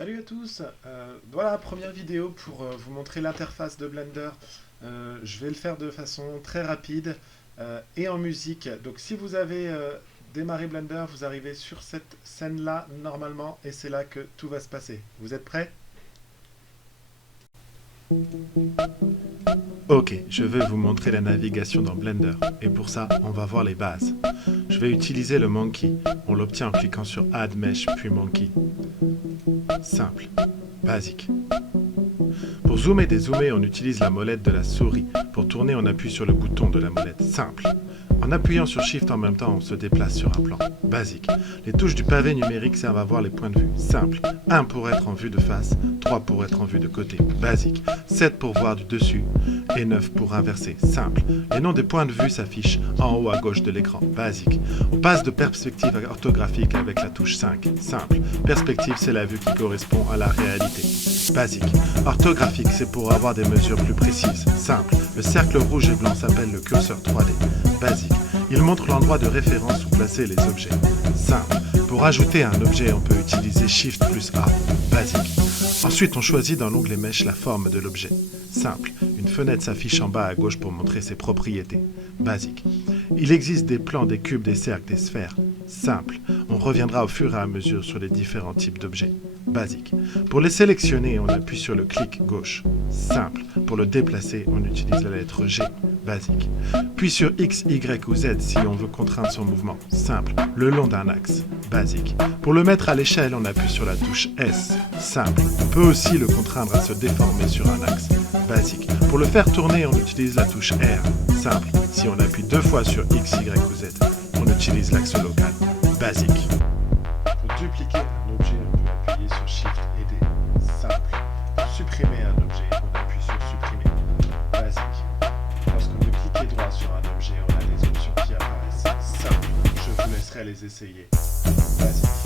Salut à tous, voilà, première vidéo pour vous montrer l'interface de Blender. Je vais le faire de façon très rapide et en musique. Donc si vous avez démarré Blender, vous arrivez sur cette scène-là normalement et c'est là que tout va se passer. Vous êtes prêts? Ok, je vais vous montrer la navigation dans Blender. Et pour ça, on va voir les bases. Je vais utiliser le Monkey. On l'obtient en cliquant sur Add Mesh puis Monkey. Simple, basique. Pour zoomer et dézoomer, on utilise la molette de la souris. Pour tourner, on appuie sur le bouton de la molette. Simple. En appuyant sur Shift en même temps, on se déplace sur un plan. Basique. Les touches du pavé numérique servent à voir les points de vue. Simple. 1 pour être en vue de face, 3 pour être en vue de côté. Basique. 7 pour voir du dessus et 9 pour inverser. Simple. Les noms des points de vue s'affichent en haut à gauche de l'écran. Basique. On passe de perspective à orthographique avec la touche 5. Simple. Perspective, c'est la vue qui correspond à la réalité. Basique. Orthographique, c'est pour avoir des mesures plus précises. Simple. Le cercle rouge et blanc s'appelle le curseur 3D. Basique. Il montre l'endroit de référence où placer les objets. Simple. Pour ajouter un objet, on peut utiliser Shift plus A. Basique. Ensuite, on choisit dans l'onglet Mesh la forme de l'objet. Simple. Une fenêtre s'affiche en bas à gauche pour montrer ses propriétés. Basique. Il existe des plans, des cubes, des cercles, des sphères. Simple. On reviendra au fur et à mesure sur les différents types d'objets. Basique. Pour les sélectionner, on appuie sur le clic gauche. Simple. Pour le déplacer, on utilise la lettre G. Basique. Puis sur X, Y ou Z si on veut contraindre son mouvement. Simple. Le long d'un axe. Basique. Pour le mettre à l'échelle, on appuie sur la touche S. Simple. On peut aussi le contraindre à se déformer sur un axe. Basique. Pour le faire tourner, on utilise la touche R. Simple. Si on appuie 2 fois sur X, Y ou Z, on utilise l'axe local. Basique. Pour dupliquer un objet, on peut appuyer sur Shift et D. Simple. Pour supprimer un objet, on appuie sur Supprimer. Basique. Lorsqu'on veut cliquer droit sur un objet, on a des options qui apparaissent. Simple. Je vous laisserai les essayer. Basique.